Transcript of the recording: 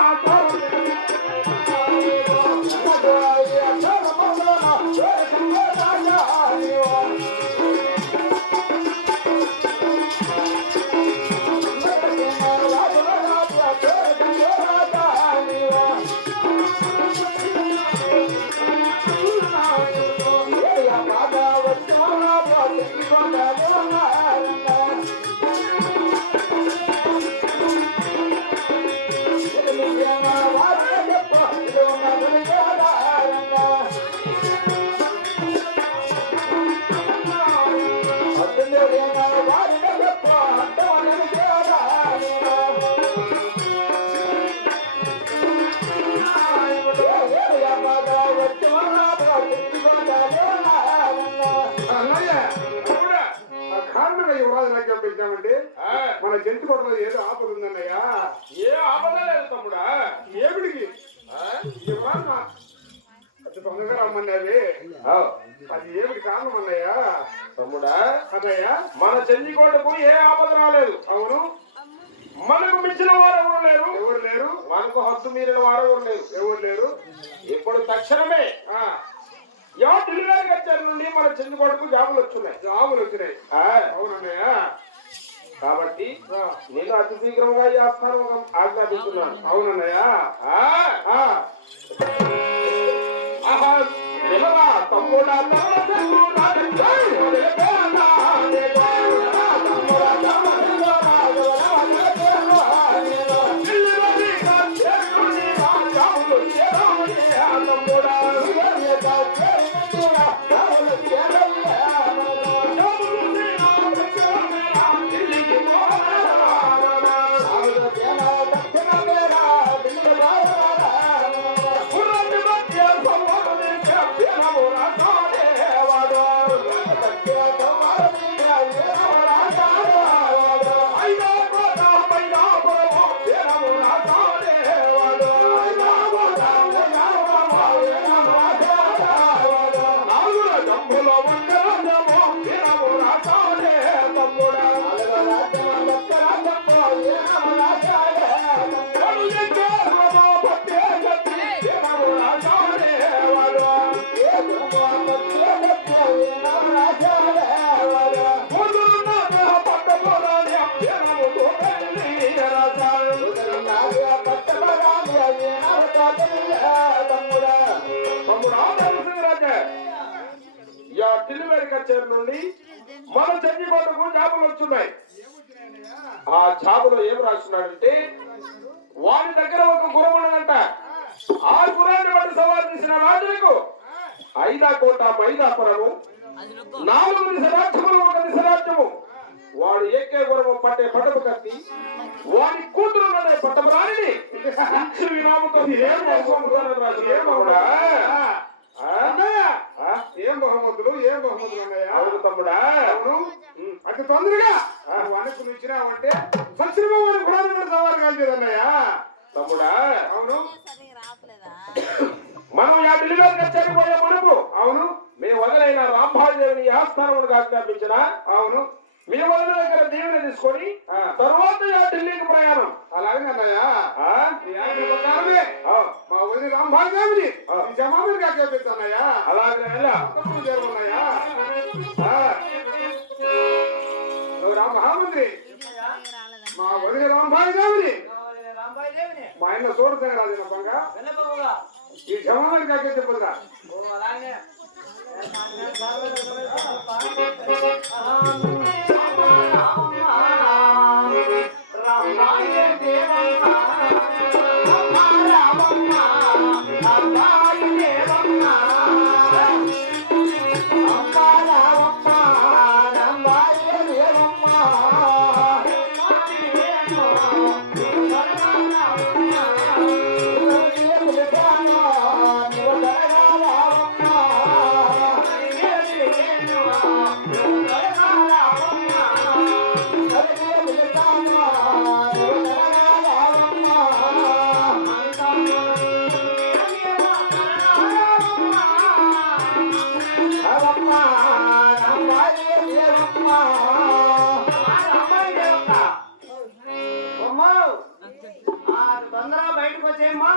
అన్నయ్య రాజ్యం ఆ, మన జంతుకోటలో ఏదో ఆపద ఉందన్నయ్య. ఏ ఆపద లేదు తమ్ముడా. ఏమిడికి మా- అది ఏమిటి కారణం అన్నయ్య? తమ్ముడా అన్నయ్య. మన చెందికోటకు ఏ ఆపద రాలేదు. అవును. మనకు మించిన వారు ఎవరు లేరు? ఎవరు లేరు? మనకు హద్దు మీరిన వారు ఎవరు లేరు? ఎవరు లేరు? ఇప్పుడు తక్షణమే యా డెలివరీ కచ్చారి నుండి మన చెందికోటకు జాబులు వచ్చున్నాయి జాబులు వచ్చినాయి. ఆ, అవునన్నయ్య కాబట్టి నేను అతి శీఘ్రంగా ఈ ఆస్థానం ఆజ్ఞాపిస్తున్నాను అవునన్నయ్య తమ్ముడా, తమ్ముడా, డెలివరీ కచేరి నుండి మన చండీగఢకు జాబులు వచ్చున్నాయి ఆ జాబులో ఏం రాస్తున్నాడంటే వారి దగ్గర ఒక గురం ఉన్నదంట. ఆ గురాన్ని బట్టి సవాల్ చేసిన రాజులకు ఐదా కోట మైదాపురము నాలుగు దిశరాజ్యములు ఒక దిశరాజ్యము వాడు ఏకే గురము పట్టే పటపు కత్తి వాడి కూతురు పట్టపు ఇచ్చి విరామతో ఏం అన్నయ్య! ఆ? ఏం బహుమతులు? ఏం బహుమతులు అన్నయ్య? అవును తమ్ముడా. అవును? అతి తొందరగా! నువ్వు అనుకుని ఇచ్చినావంటే గుణాన్ని కూడా సవాలు కలిసేదన్నయ్య తమ్ముడా. అవును? మనం ఆ డెలివరీ కచ్చారి పోయే మనకు. అవును? మేము వదిలైన రాంభాదేవిని ఈ ఆస్థానమును ఆజ్ఞాపించిన అవును? దీవెన తీసుకొని ఆ. తర్వాత ఆ ఢిల్లీకి ప్రయాణం అలాగే అన్నయ్య ఆ? నీ ఆజ్ఞ ప్రకారమే ఆ. మా వదిలి రాంభాదేవిని ఆ. ఈ జమాములు కాకేపిస్తానయ్యా అలాగే వెళ్ళా. తప్పుడు చేరుకున్నాయా నువ్వు రామ మహామంత్రి సరిగా రాలేదా మా వదిలి రాంభాదేవిని రాంబాయి దేవిని మా ఆయన సూరసింగ రాజు పంగా వెళ్ళబోగా ఈ జమాములు కాకే చెప్పుదా ఓ అలాగే అమ్మో తొందర బయటకు వచ్చేయమ్మో